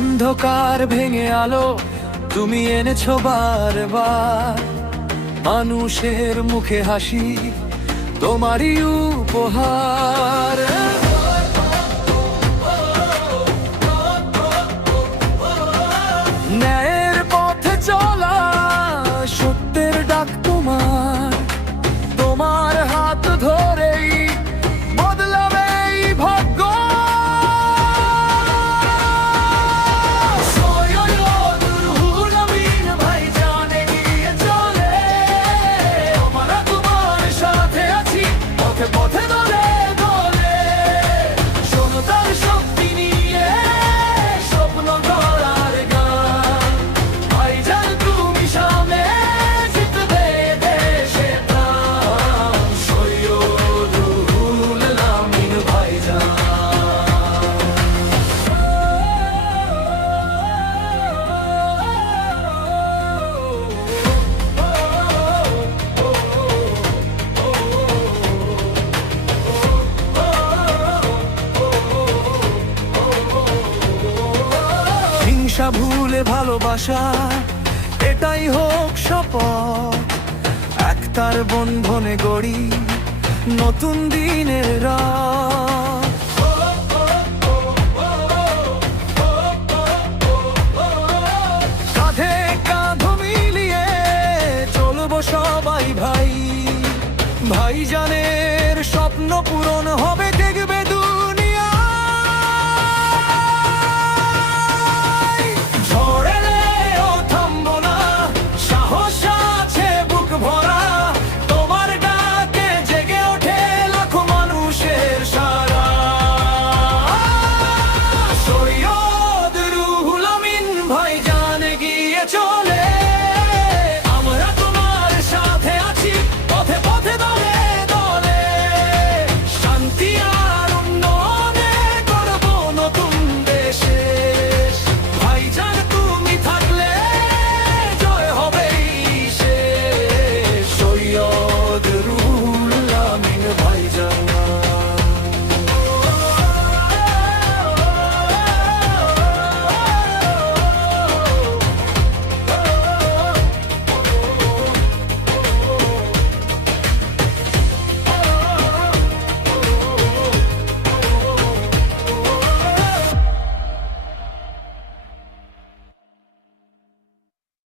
অন্ধকার ভেঙে আলো তুমি এনেছো বারবার, মানুষের মুখে হাসি তোমারই উপহার। ন্যায়ের পথে চলা সত্যের ডাক তোমার, তোমার হাত ধরেই বদলাবে এই ভাগ্য। পথে দলে দলে শোনো তার শক্তি নিয়ে স্বপ্ন গড়ার গান। ভাইজান তুমি সামনে জিতবে দেশের প্রাণ, সৈয়দ রুহুল আমিন ভাইজান। হিংসা ভুলে ভালোবাসা, এটাই হোক শপথ। একতার বন্ধনে গড়ি নতুন দিনের রাত। কাঁধে কাঁধ মিলিয়ে চলবো সবাই ভাই, ভাইজানের স্বপ্ন পূরণ হবে দেখবে।